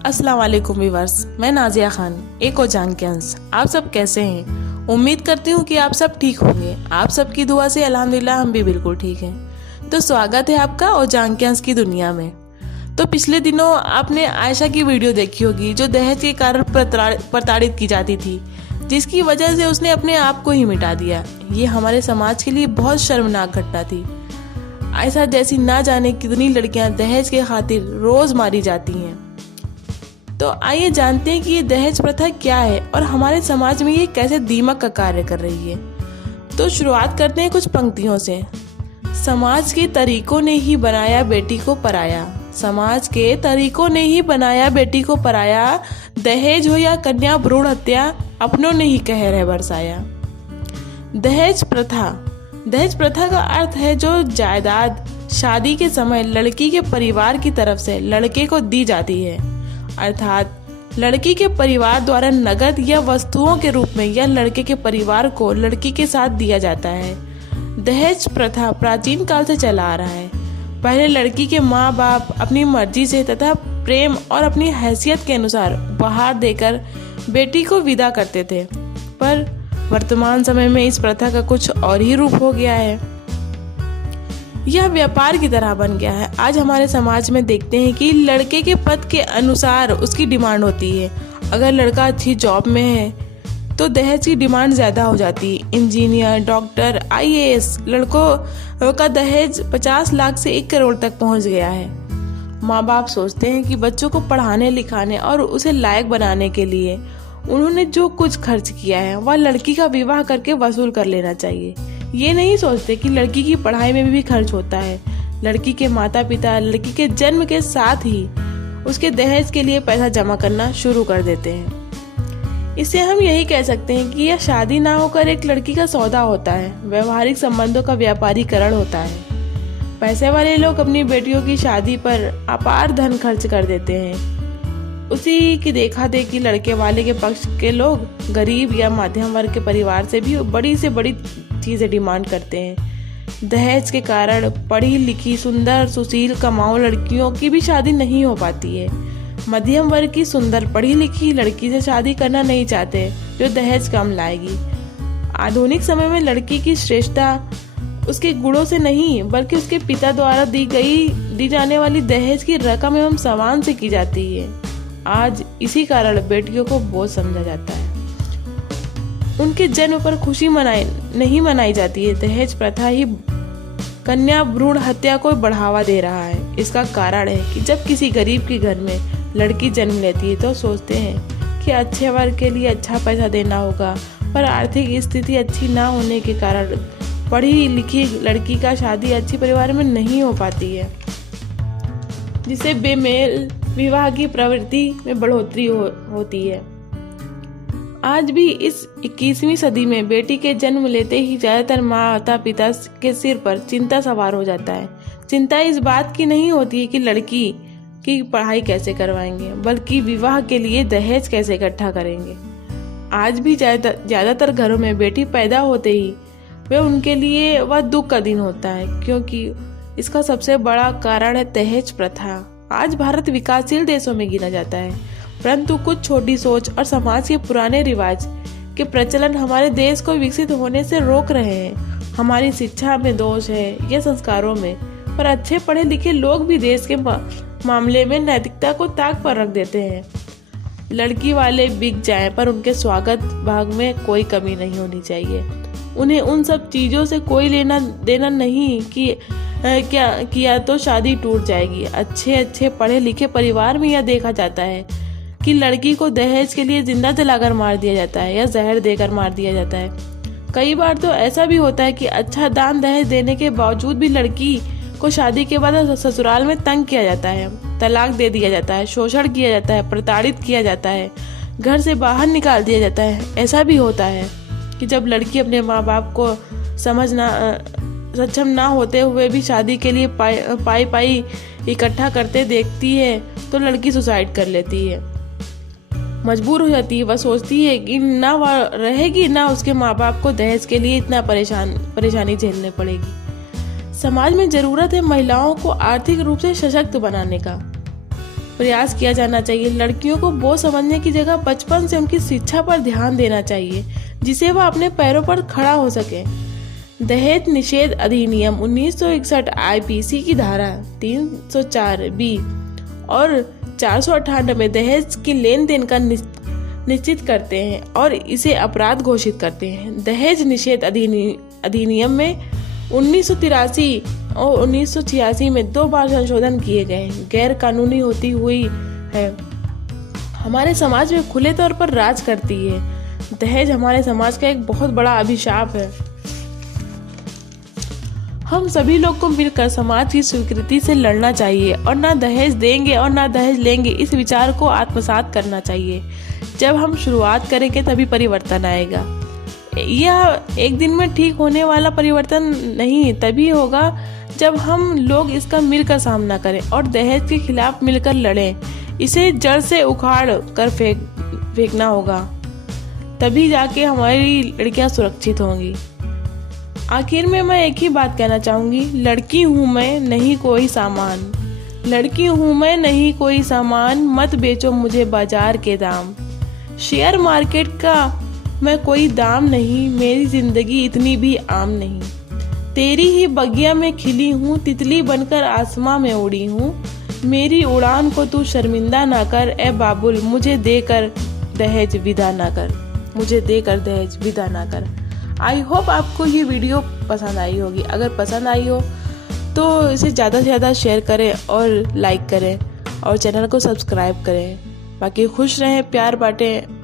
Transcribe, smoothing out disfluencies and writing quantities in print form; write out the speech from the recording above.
अस्सलाम वालेकुम व्यूअर्स, मैं नाजिया खान, एक और जान के अंश। आप सब कैसे हैं? उम्मीद करती हूँ कि आप सब ठीक होंगे। आप सबकी दुआ से अल्हम्दुलिल्लाह हम भी बिल्कुल ठीक हैं। तो स्वागत है आपका और जान के अंश की दुनिया में। तो पिछले दिनों आपने आयशा की वीडियो देखी होगी, जो दहेज के कारण प्रताड़ित की जाती थी, जिसकी वजह से उसने अपने आप को ही मिटा दिया। ये हमारे समाज के लिए बहुत शर्मनाक घटना थी। आयशा जैसी ना जाने कितनी लड़कियां दहेज के खातिर रोज मारी जाती हैं। तो आइए जानते हैं कि ये दहेज प्रथा क्या है और हमारे समाज में ये कैसे दीमक का कार्य कर रही है। तो शुरुआत करते हैं कुछ पंक्तियों से। समाज के तरीकों ने ही बनाया बेटी को पराया, समाज के तरीकों ने ही बनाया बेटी को पराया, दहेज हो या कन्या भ्रूण हत्या, अपनों ने ही कहर है बरसाया। दहेज प्रथा का अर्थ है जो जायदाद शादी के समय लड़की के परिवार की तरफ से लड़के को दी जाती है, अर्थात लड़की के परिवार द्वारा नगद या वस्तुओं के रूप में या लड़के के परिवार को लड़की के साथ दिया जाता है। दहेज प्रथा प्राचीन काल से चला आ रहा है। पहले लड़की के माँ बाप अपनी मर्जी से तथा प्रेम और अपनी हैसियत के अनुसार उपहार देकर बेटी को विदा करते थे, पर वर्तमान समय में इस प्रथा का कुछ और ही रूप हो गया है। यह व्यापार की तरह बन गया है। आज हमारे समाज में देखते हैं कि लड़के के पद के अनुसार उसकी डिमांड होती है। अगर लड़का अच्छी जॉब में है तो दहेज की डिमांड ज़्यादा हो जाती है। इंजीनियर, डॉक्टर, आईएएस लड़कों का दहेज 50 लाख से 1 करोड़ तक पहुंच गया है। माँ बाप सोचते हैं कि बच्चों को पढ़ाने लिखाने और उसे लायक बनाने के लिए उन्होंने जो कुछ खर्च किया है वह लड़की का विवाह करके वसूल कर लेना चाहिए। ये नहीं सोचते कि लड़की की पढ़ाई में भी खर्च होता है। लड़की के माता पिता लड़की के जन्म के साथ ही उसके दहेज के लिए पैसा जमा करना शुरू कर देते हैं। इससे हम यही कह सकते हैं कि यह शादी ना होकर एक लड़की का सौदा होता है, व्यवहारिक संबंधों का व्यापारीकरण होता है। पैसे वाले लोग अपनी बेटियों की शादी पर अपार धन खर्च कर देते हैं। उसी की देखा देखी लड़के वाले के पक्ष के लोग गरीब या मध्यम वर्ग के परिवार से भी बड़ी से बड़ी चीजें डिमांड करते हैं। दहेज के कारण पढ़ी लिखी सुंदर सुशील कमाऊ लड़कियों की भी शादी नहीं हो पाती है। मध्यम वर्ग की सुंदर पढ़ी लिखी लड़की से शादी करना नहीं चाहते जो दहेज कम लाएगी। आधुनिक समय में लड़की की श्रेष्ठता उसके गुणों से नहीं बल्कि उसके पिता द्वारा दी जाने वाली दहेज की रकम एवं सामान से की जाती है। आज इसी कारण बेटियों को बोझ समझा जाता है। उनके जन्म पर खुशी नहीं मनाई जाती है। दहेज प्रथा ही कन्या भ्रूण हत्या को बढ़ावा दे रहा है। इसका कारण है कि जब किसी गरीब के घर में लड़की जन्म लेती है तो सोचते हैं कि अच्छे वर्ग के लिए अच्छा पैसा देना होगा, पर आर्थिक स्थिति अच्छी ना होने के कारण पढ़ी लिखी लड़की का शादी अच्छी परिवार में नहीं हो पाती है, जिससे बेमेल विवाह की प्रवृत्ति में बढ़ोतरी होती है। आज भी इस 21वीं सदी में बेटी के जन्म लेते ही ज्यादातर माता पिता के सिर पर चिंता सवार हो जाता है। चिंता इस बात की नहीं होती है कि लड़की की पढ़ाई कैसे करवाएंगे, बल्कि विवाह के लिए दहेज कैसे इकट्ठा करेंगे। आज भी ज्यादातर घरों में बेटी पैदा होते ही वे उनके लिए वह दुख का दिन होता है, क्योंकि इसका सबसे बड़ा कारण है दहेज प्रथा। आज भारत विकासशील देशों में गिना जाता है, परंतु कुछ छोटी सोच और समाज के पुराने रिवाज के प्रचलन हमारे देश को विकसित होने से रोक रहे हैं। हमारी शिक्षा में दोष है या संस्कारों में, पर अच्छे पढ़े लिखे लोग भी देश के मामले में नैतिकता को ताक पर रख देते हैं। लड़की वाले बिक जाएं, पर उनके स्वागत भाग में कोई कमी नहीं होनी चाहिए। उन्हें उन सब चीजों से कोई लेना देना नहीं कि क्या किया तो शादी टूट जाएगी। अच्छे पढ़े लिखे परिवार में यह देखा जाता है कि लड़की को दहेज के लिए जिंदा जलाकर मार दिया जाता है या जहर देकर मार दिया जाता है। कई बार तो ऐसा भी होता है कि अच्छा दान दहेज देने के बावजूद भी लड़की को शादी के बाद ससुराल में तंग किया जाता है, तलाक दे दिया जाता है, शोषण किया जाता है, प्रताड़ित किया जाता है, घर से बाहर निकाल दिया जाता है। ऐसा भी होता है कि जब लड़की अपने माँ बाप को समझना सक्षम ना होते हुए भी शादी के लिए पाई इकट्ठा करते देखती है तो लड़की सुसाइड कर लेती है, मजबूर हो जाती है। वह सोचती है कि ना वह रहेगी ना उसके माँ बाप को दहेज के लिए इतना परेशानी झेलने पड़ेगी। समाज में जरूरत है महिलाओं को आर्थिक रूप से सशक्त बनाने का। प्रयास किया जाना चाहिए। लड़कियों को बोझ समझने की जगह बचपन से उनकी शिक्षा पर ध्यान देना चाहिए, जिससे वह अपने पैरों पर खड़ा हो सके। दहेज निषेध अधिनियम 1961 आईपीसी की धारा 304 बी और 498 दहेज के लेन देन का निश्चित करते हैं और इसे अपराध घोषित करते हैं। दहेज निषेध अधिनियम में 1983 और 1986 में 2 बार संशोधन किए गए हैं। गैर कानूनी होती हुई है, हमारे समाज में खुले तौर पर राज करती है। दहेज हमारे समाज का एक बहुत बड़ा अभिशाप है। हम सभी लोग को मिलकर समाज की स्वीकृति से लड़ना चाहिए और ना दहेज देंगे और ना दहेज लेंगे, इस विचार को आत्मसात करना चाहिए। जब हम शुरुआत करेंगे तभी परिवर्तन आएगा। यह एक दिन में ठीक होने वाला परिवर्तन नहीं, तभी होगा जब हम लोग इसका मिलकर सामना करें और दहेज के खिलाफ मिलकर लड़ें। इसे जड़ से उखाड़ कर फेंकना होगा, तभी जाके हमारी लड़कियां सुरक्षित होंगी। आखिर में मैं एक ही बात कहना चाहूँगी, लड़की हूँ मैं, नहीं कोई सामान। लड़की हूँ मैं, नहीं कोई सामान, मत बेचो मुझे बाजार के दाम। शेयर मार्केट का मैं कोई दाम नहीं, मेरी जिंदगी इतनी भी आम नहीं। तेरी ही बगिया में खिली हूँ, तितली बनकर आसमां में उड़ी हूँ। मेरी उड़ान को तू शर्मिंदा ना कर, ए बाबुल मुझे देकर दहेज विदा ना कर, मुझे देकर दहेज विदा ना कर। आई होप आपको ये वीडियो पसंद आई होगी। अगर पसंद आई हो तो इसे ज़्यादा से ज़्यादा शेयर करें और लाइक करें और चैनल को सब्सक्राइब करें। बाकी खुश रहें, प्यार बांटें।